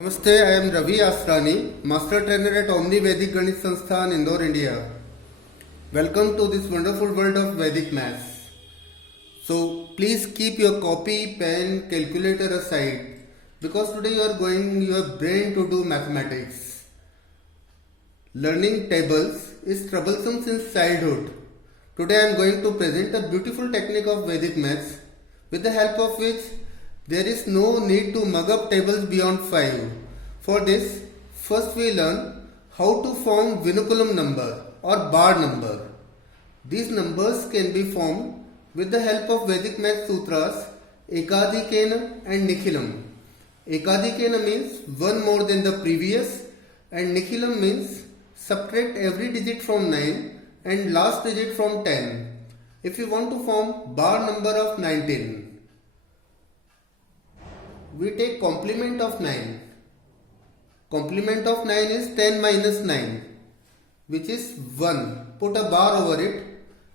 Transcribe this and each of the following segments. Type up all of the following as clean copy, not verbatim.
Namaste, I am Ravi Asrani, Master Trainer at Omni Vedic Ganit Sansthan, Indore, India. Welcome to this wonderful world of Vedic Maths. So please keep your copy, pen, calculator aside because today you are going your brain to do mathematics. Learning tables is troublesome since childhood. Today I am going to present a beautiful technique of Vedic Maths with the help of which there is no need to mug up tables beyond 5. For this, first we learn how to form Vinculum number or bar number. These numbers can be formed with the help of Vedic Math Sutras Ekadikena and Nikhilam. Ekadikena means one more than the previous and Nikhilam means subtract every digit from 9 and last digit from 10. If you want to form bar number of 19, we take complement of 9. Complement of 9 is 10 minus 9, which is 1. Put a bar over it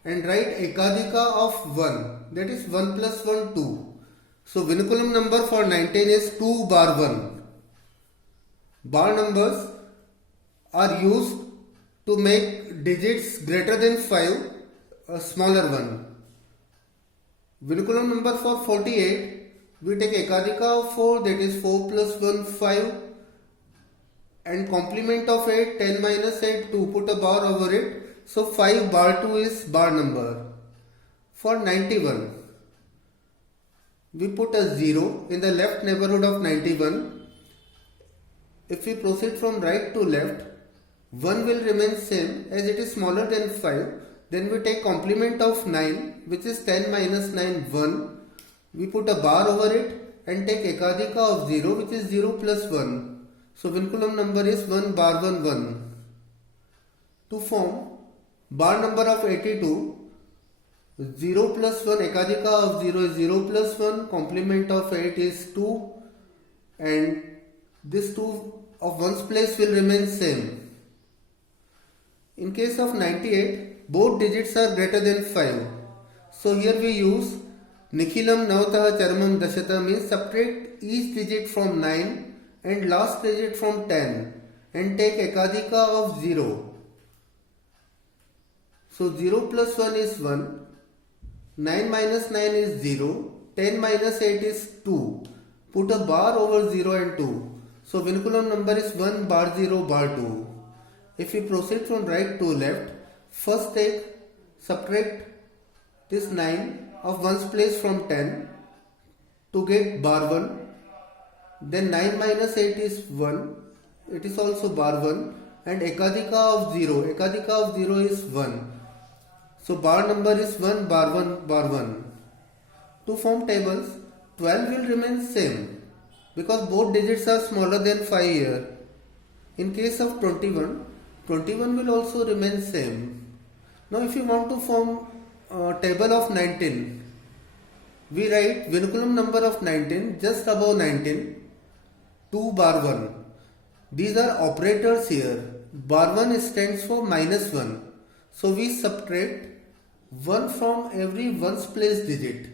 and write Ekadika of 1, that is 1 plus 1, 2. So Vinculum number for 19 is 2 bar 1. Bar numbers are used to make digits greater than 5 a smaller one. Vinculum number for 48, we take Ekadika of 4, that is 4 plus 1, 5, and complement of 8, 10 minus 8, 2, put a bar over it, so 5 bar 2 is bar number. For 91, we put a 0 in the left neighborhood of 91. If we proceed from right to left, 1 will remain same as it is smaller than 5, then we take complement of 9, which is 10 minus 9, 1. We put a bar over it and take Ekadika of 0, which is 0 plus 1. So Vinculum number is 1 bar 1, 1. To form bar number of 82, 0 plus 1, Ekadika of 0 is 0 plus 1, complement of 8 is 2, and this 2 of 1's place will remain same. In case of 98, both digits are greater than 5. So here we use Nikhilam Navataha Charmam Dashata means subtract each digit from 9 and last digit from 10 and take Ekadika of 0. So 0 plus 1 is 1, 9 minus 9 is 0, 10 minus 8 is 2. Put a bar over 0 and 2. So Vinculum number is 1 bar 0 bar 2. If we proceed from right to left, first subtract this 9 of 1's place from 10 to get bar 1. Then 9 minus 8 is 1. It is also bar 1. And Ekadika of 0. Ekadika of 0 is 1. So bar number is 1 bar 1 bar 1. To form tables, 12 will remain same because both digits are smaller than 5 here. In case of 21, 21 will also remain same. Now if you want to form table of 19, we write Vinculum number of 19 just above 19, 2 bar 1. These are operators here. Bar 1 stands for minus 1. So we subtract 1 from every 1's place digit.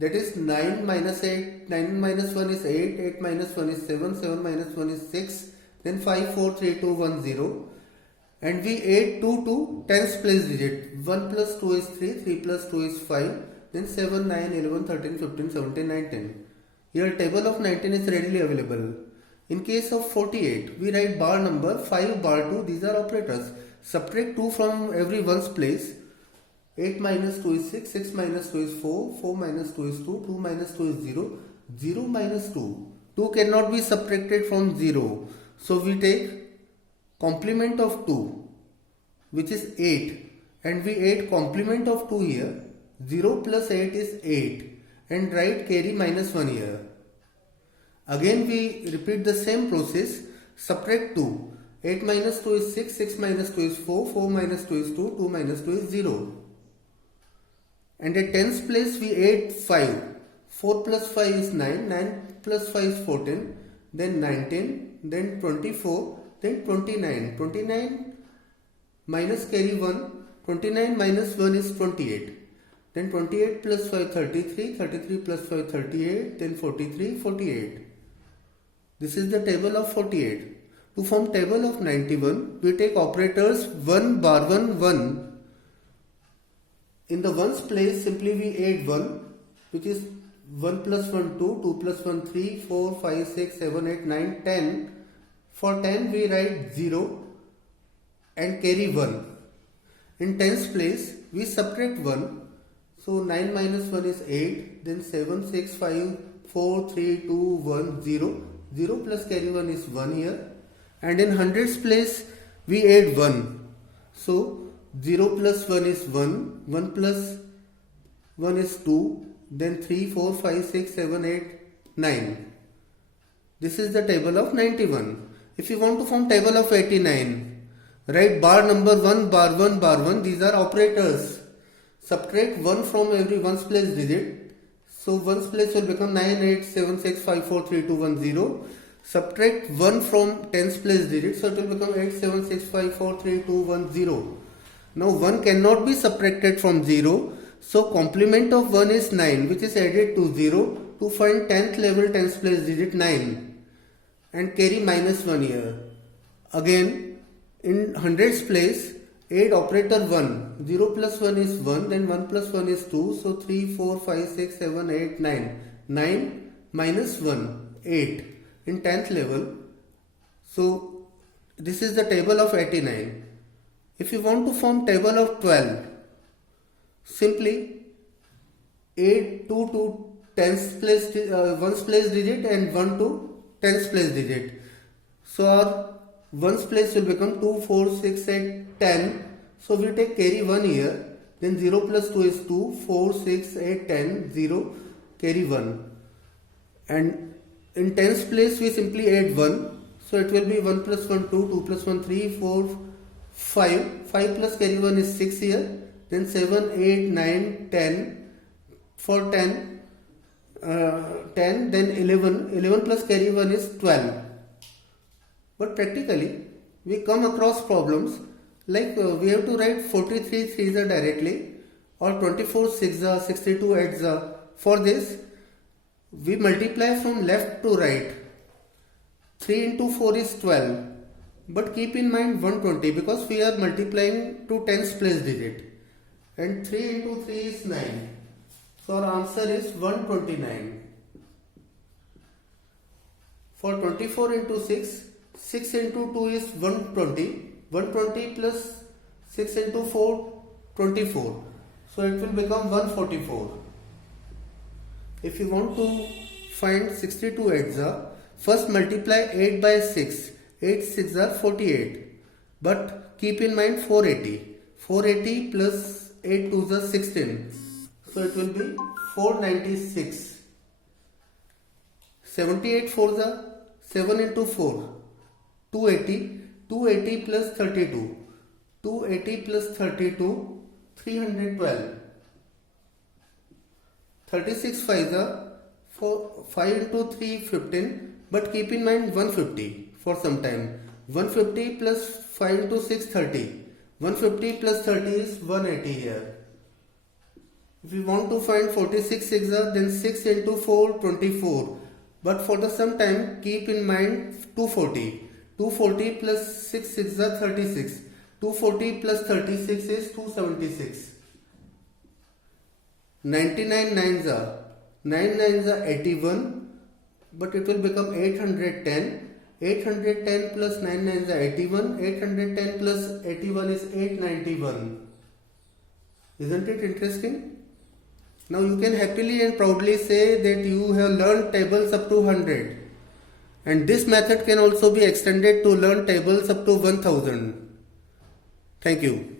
That is 9 minus 8, 9 minus 1 is 8, 8 minus 1 is 7, 7 minus 1 is 6, then 5, 4, 3, 2, 1, 0. And we add 2 to 10's place digit. 1 plus 2 is 3, 3 plus 2 is 5, then 7, 9, 11, 13, 15, 17, 19. Here table of 19 is readily available. In case of 48, we write bar number 5 bar 2, these are operators. Subtract 2 from every 1's place. 8 minus 2 is 6, 6 minus 2 is 4, 4 minus 2 is 2, 2 minus 2 is 0, 0 minus 2. 2 cannot be subtracted from 0. So we take complement of 2, which is 8, and we add complement of 2 here. 0 plus 8 is 8 and write carry minus 1 here. Again we repeat the same process. Subtract 2. 8 minus 2 is 6, 6 minus 2 is 4, 4 minus 2 is 2, 2 minus 2 is 0. And at 10's place we add 5. 4 plus 5 is 9, 9 plus 5 is 14, then 19, then 24, then 29. 29 minus carry 1, 29 minus 1 is 28. Then 28 plus 5 33, 33 plus 5 38, then 43, 48. This is the table of 48. To form table of 91, we take operators 1 bar 1 1. In the ones place, simply we add 1, which is 1 plus 1 2, 2 plus 1 3, 4, 5, 6, 7, 8, 9, 10. For 10 we write 0 and carry 1. In tens place, we subtract 1. So 9 minus 1 is 8, then 7, 6, 5, 4, 3, 2, 1, 0. 0 plus carry 1 is 1 here. And in hundreds place, we add 1. So 0 plus 1 is 1, 1 plus 1 is 2, then 3, 4, 5, 6, 7, 8, 9. This is the table of 91. If you want to form table of 89, write bar number 1, bar 1, bar 1. These are operators. Subtract 1 from every ones place digit. So ones place will become 9, 8, 7, 6, 5, 4, 3, 2, 1, 0. Subtract 1 from tens place digit. So it will become 8, 7, 6, 5, 4, 3, 2, 1, 0. Now 1 cannot be subtracted from 0. So complement of 1 is 9, which is added to 0 to find 10th level tens place digit 9. And carry minus 1 here. Again, in hundreds place, add operator 1. 0 plus 1 is 1, then 1 plus 1 is 2. So 3, 4, 5, 6, 7, 8, 9. 9 minus 1, 8 in 10th level. So this is the table of 89. If you want to form table of 12, simply add 2 to tens place, ones place digit and 1 to tens place digit. So our ones place will become 2, 4, 6, 8, 10. So we take carry 1 here. Then 0 plus 2 is 2, 4, 6, 8, 10, 0, carry 1. And in tens place we simply add 1. So it will be 1 plus 1, 2, 2 plus 1, 3, 4, 5. 5 plus carry 1 is 6 here. Then 7, 8, 9, 10. For 10, 10, then 11. 11 plus carry 1 is 12. But practically, we come across problems like we have to write 43 3s directly or 24 6s, 62 8s. For this, we multiply from left to right. 3 into 4 is 12. But keep in mind 120 because we are multiplying to tens place digit. And 3 into 3 is 9. So our answer is 129. For 24 into 6, 6 into 2 is 120. 120 plus 6 into 4, 24. So it will become 144. If you want to find 62 8s, first multiply 8 by 6. 8 6 are 48. But keep in mind 480. 480 plus 8 2s are 16. So it will be 496. 78 4s are 7 into 4. 280. 280 plus 32. 280 plus 32. 312. 36 5s are 5 into 3 15. But keep in mind 150 for some time. 150 plus 5 into 6 30. 150 plus 30 is 180 here. If you want to find 46 6s, then 6 into 4 24. But for the some time keep in mind 240. 240 plus 6 6s 36. 240 plus 36 is 276. 99 9s are 9 9s are 81. But it will become 810. 810 plus 9 9s are 81. 810 plus 81 is 891. Isn't it interesting? Now you can happily and proudly say that you have learned tables up to 100. And this method can also be extended to learn tables up to 1000. Thank you.